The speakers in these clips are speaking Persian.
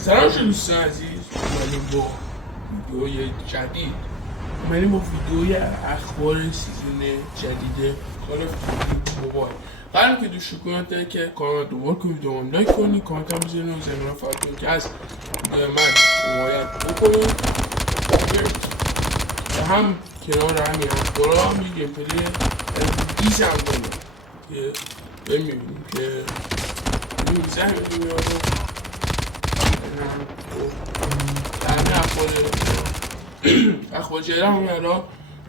سلام شما دوستان عزیز، اومدیم با ویدیوی جدید. اومدیم با ویدیوی اخبار سیزن جدید کال اف دیوتی موبایل. قراره که دوست کنید که کانال دوباره کنید، ویدیو لایک کنید، کامنت هم بزنید و زنگوله فعال کنید که از ویدیو من حمایت بکنید. و هم کنار همین اخبارا هم یه گیم پلی دیز هم داریم که ببینیم که این زهر میاد همه اخبار جدید همون الان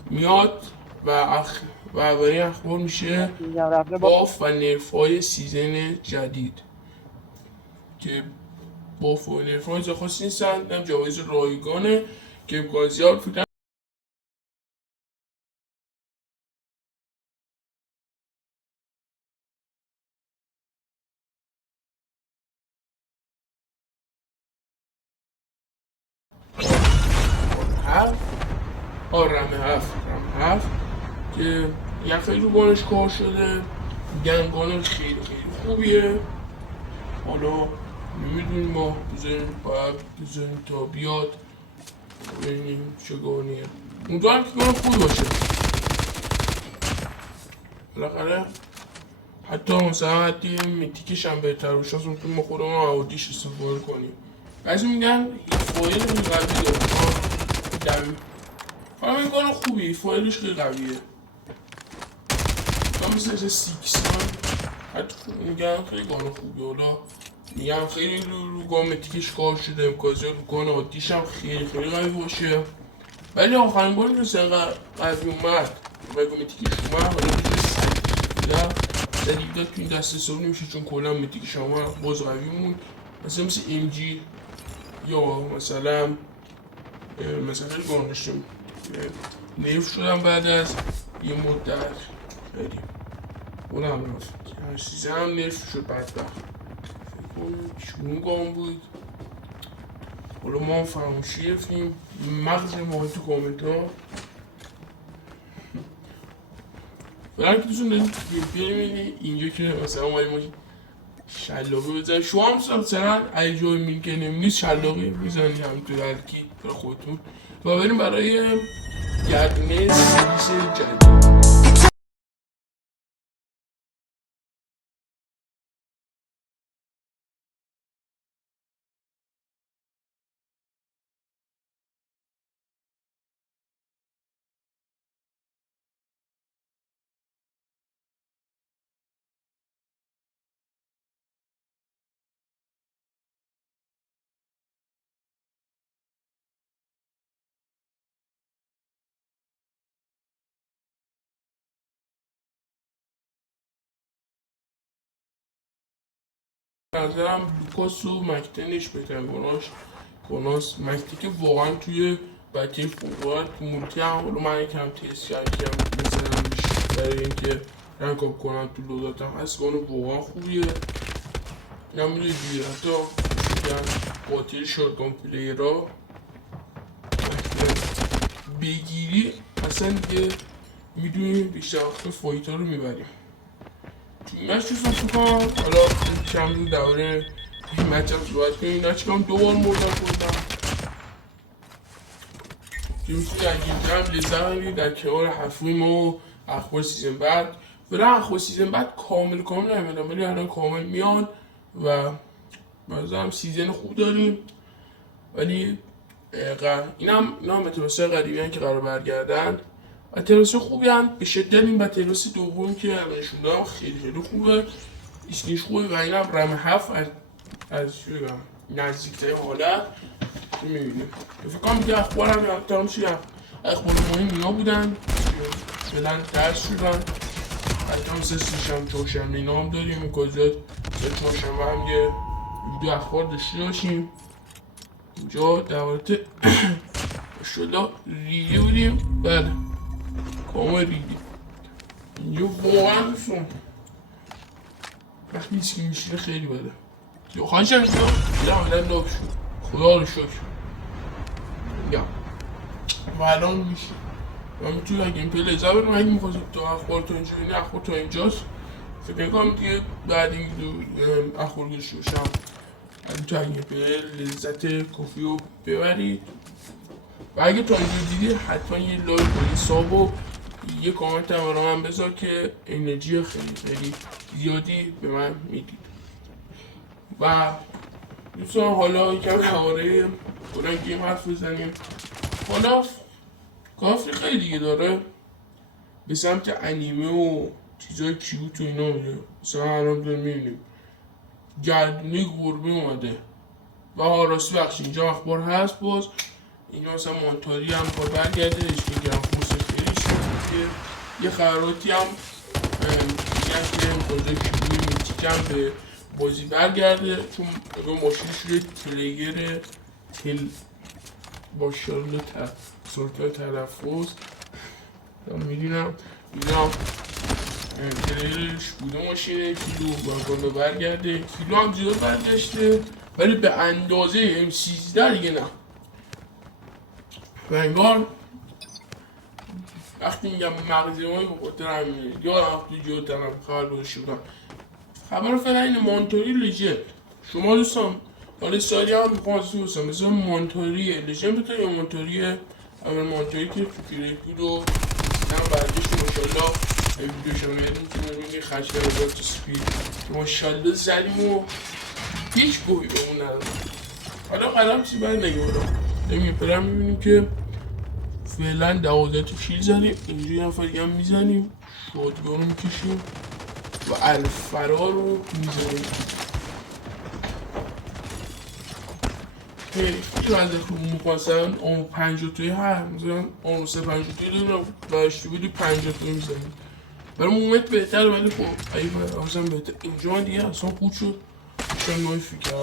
میاد و این اخبار میشه باف و نرف های سیزن جدید که باف و نرف های خاصی نیستن، هم جوایز رایگانه که امکان زیاد فکر رم هفت که یه خیلی رو گانش کار شده، میگن گانش خیلی خوبیه. حالا نمیدونیم، ما باید بذاریم تا بیاد ببینیم چه گانیه. امیدوارم که گان خوبی باشه. بالاخره حتی مثلا حتی میتیکش هم بهتر باشه، اصلا میتونیم ما خودمون عادیش استفاده کنیم. بعضی میگن فایل خیلی قوی داره، حالا این گان خوبیه، فایلش خیلی قویه، مثل سیکسان حتی میگن خیلی گان خوبیه. حالا میگم خیلی رو گان متیکش کار شده، امکازی رو گان عادیش هم خیلی قوی باشه، ولی آخرین باری که اینقدر قوی اومد و گان متیکش اومد حالا دیگه سریع داد تو این دست حساب نمیشه، چون کلا متیکش اومد باز قوی موند. مثل ام جی یا مثلا گانش نیف شدم بعد از یه مدت خیلی اونم رفت که سیزن هم نیف شد بدبخت. فکر کنم چون گام بود، حالا ما هم فراموشی گرفتیم. مغز ما تو کامنت ها فعلا که دوستون داریم ببینید اینجا که مثلا اومدیم شلاقی بزنید. شما هم مثلا اگه جای میگه که نیست شلاقی بزنید همینطور هرکی برای خودتون و بریم برای گردونه سریس جدید. نظرم لوکاس و مکتنش بهترین گناس مکتی که واقعا توی بچه فوتبال تو مولتی هم حالا من یکم تست کردم مثلا برای اینکه رنکاب کنم تو لوداتم هست، گانو واقعا خوبیه. نمیدونی دیگه حتی میگن قاتل شاتگان پلیرها بگیری اصلا دیگه میدونی بیشتر وقت فایت ها رو میبریم. تو این مچ چیز رو کنم حالا کم رو دوره این مچ هم صحبت کنیم. نه چیکم دوبار مردم کردم که میتونی اگه هم لذت ببینید در کنار حرفای ما و اخبار سیزن بعد. فعلا اخبار سیزن بعد کامل نمیدونم ولی الان کامل میاد و مثلا سیزن خوب داریم، ولی اینا هم بتراسه غریبی هن که قرار برگردن و تراسه خوبی هن به شدت. این و تراسه دوم که نشون دارم خیلی خوبه، ایسکیش خوبه و این هم رم 7 از نزدیکترین حالت میبینیم. فکر کنم که اخبار هم یادتارم چیه اخبار مهم اینا بودن فعلا درس شدن. حتی هم سه چهارشنبه اینا هم داریم، امکازات چهارشنبه هم یه ویدیو اخبار داشته باشیم. اینجا دوارت شده ریدی بودیم، بله کامل ریدی. اینجا واقعا دوستون وقتی ایسکی میشینه خیلی بده. یا خواهش هم اینجا لاک شد، خدا رو شکر یا و الان میشه و میتونی اگه این پی لذت بریم. اگه میخواستید تا اخبار تا اینجا بینید اخبار تا اینجاست. فکر میکنم دیگه بعد این ویدیو اخبار گوشی باشم تا اگه به لذت کافی رو ببرید و اگه تا اینجا دیدی حتما یه لایک و یه ساب و یه کامنت هم برای من بذار که انرژی خیلی زیادی به من میدید. و دوستان حالا یکم درباره کلا گیم حرف بزنیم. حالا کافی خیلی دیگه داره به سمت انیمه و چیزای کیوت و اینا میره. مثلا الان داریم میبینیم گردونه گربه اومده و راستی بخش اینجا اخبار هست. باز اینجا مثلا مونتاری هم با برگرده که گرم فورس خیلی شد یه خبراتی هم میگن که مقدار کیوی میتیکم به بازی برگرده چون به ماشینش روی تلیگر با شارل سلطه تلفظ میدونم تلیگرش بوده ماشینه کیلو باید برگرده. کیلو هم زیاد برگشته ولی به اندازه M13 دیگه نه. و انگار وقتی میگم مغزی های بخاطر همینه یادم وقتی جلوترم خبر گذاشته بودم خبر فعلا این مونتاری لژند. شما دوستان حالا سالی هم میخواستم دوستان مثلا مونتاری لژند بتا یا مونتاری اول مونتاری که تو پیریکود و هم برگشت ماشالله ویدیو شما میدیم که میبینی خشم رو تو سپید که ماشالله زدیم و هیچ گوهی به اون ندارم. حالا قدم چیزی باید نگه بودم نمیگه پرم میبینیم که فعلا 12 تا کیل زدیم. اینجا یه نفر دیگه هم میزنیم شادگاه رو میکشیم و الفرا رو میزنیم. خیلی وزده خوب میکنستن اون 50 توی هر مثلا اون 350 توی داریم و اشتباهی 50 توی میزنیم برای مومنت بهتر ولی خب اگه بازم بهتر. اینجا من دیگه اصلا خود شد چون نوی فکر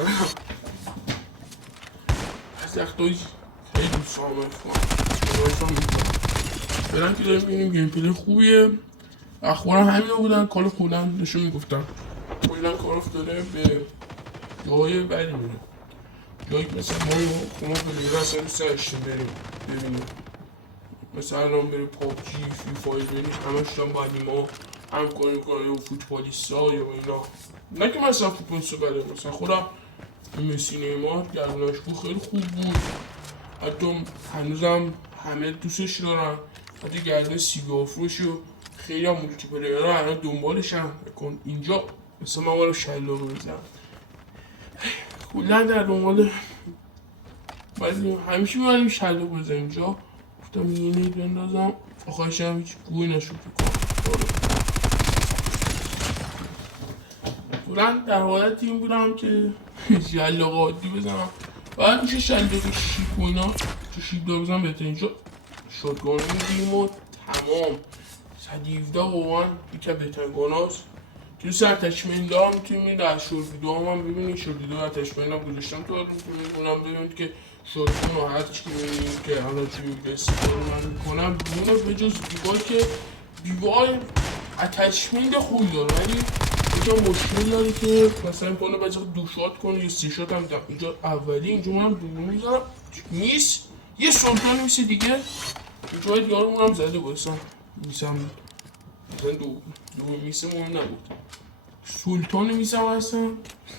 از اختایی خیلی دوست آمد برن که داریم بینیم گیم پلی خوبیه. اخبار همین بودن کال کلا نشون میگفتن کلا کاراف داره به جای بدی میره جایی که مثلا ما پلیگر اصلا دوست داشتیم بریم ببینیم مثلا الان بریم پابجی فیفایی بریم همش دارم باید ما هم کنیم یا فوتبالیستا یا اینا نه که مثلا فوتبالیستا بده مثلا خودم مسی نیمار گردونش بود خیلی خوب بود حتی هنوزم همه دوستش دارن حتی گردون سیگار فروشو خیلی هم مولتی پلیرها الان دنبالش هم بکن اینجا مثلا من باید شایلا رو بزنم کلا در دنبال همیشه باید شایلا رو بزنم اینجا گفتم یه نید بندازم آخرش هم هیچ گوی نشد کلا در حالت این بودم که شایلا قادی بزنم باید میشه شایلا که شیپ و اینا تو شیپ دار بزنم بهتر اینجا شدگانه میدیم و تمام 117 واقعا یکی بهترین گاناست توی سر اتچمنت ها میتونید در شورت ویدیو هم ببینید شورت ویدیو اتچمنت هم گذاشتم تو میتونم ببینید که شورتون و هرچی که ببینید که حالا توی ویدیو استفاده من میکنم بونه به جز دیوای که دیوای اتچمنت خوبی داره ولی اینجا مشکل داره که مثلا کنه بچه دو شات کنه یا سه شات هم دارم اینجا اولی اینجا منم دونه میذارم نیست یه سلطان میشه دیگه اینجا باید یارمون هم زده بایستم میسم مثلا دو میسه مهم نبود سلطان میسم هستم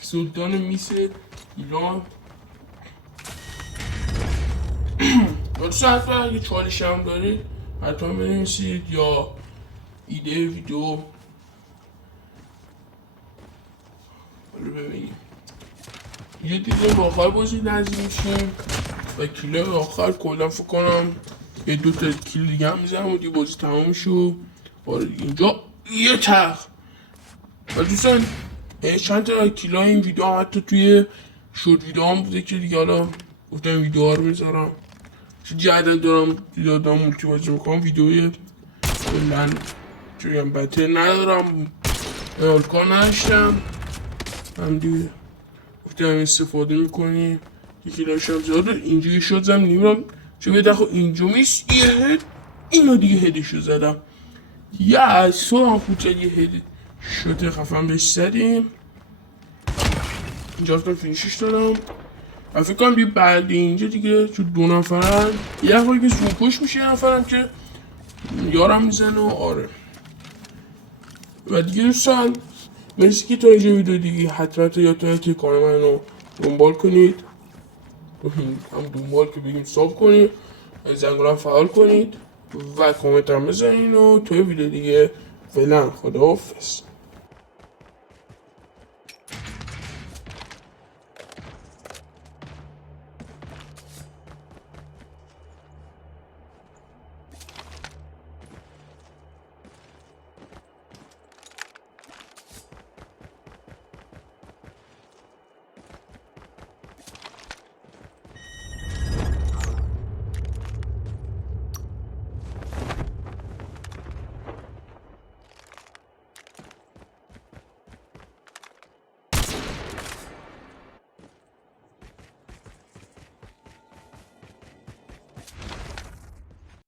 سلطان میسه ایران دوستان حتما اگه چالش هم دارید حتما بنویسید یا ایده ویدیو حالا ببینیم یه دیگه با آخر بازی نزدیک میشیم و کیلو آخر کلا فکر کنم یه دو تا کیل دیگه هم میزنم و دیگه بازی تمام شو. اینجا یه چرخ و دوستان چند تا کیلا این ویدیو هم حتی توی شورت ویدیو هم بوده که دیگه حالا گفتم ویدیو ها رو میذارم جدن دارم مولتی بازی میکنم ویدیوی کلن چون بطه ندارم الکار نداشتم هم دیگه گفتم استفاده میکنی یه کیلاش هم زیاده اینجا یه شد زم نیمرم چون یه دخو اینجا میست یه هد اینو دیگه هدشو زدم یه اصلا هم کوچه یه هد شده خفن بهش زدیم اینجا افتم فینیشش دارم و فکر کنم دیگه بعد اینجا دیگه چون دو نفرن یه نفر که زوکش میشه یه نفرم که یارم میزنه و آره و دیگه دوستان مرسی که تا اینجا ویدیو دیگه حتما تا یادتونه که کانال منو دنبال کنید، هم دنبال که بگیم ساب کنید، زنگوله هم فعال کنید و کامنت هم بزنید و توی ویدیو دیگه فعلا خداحافظ.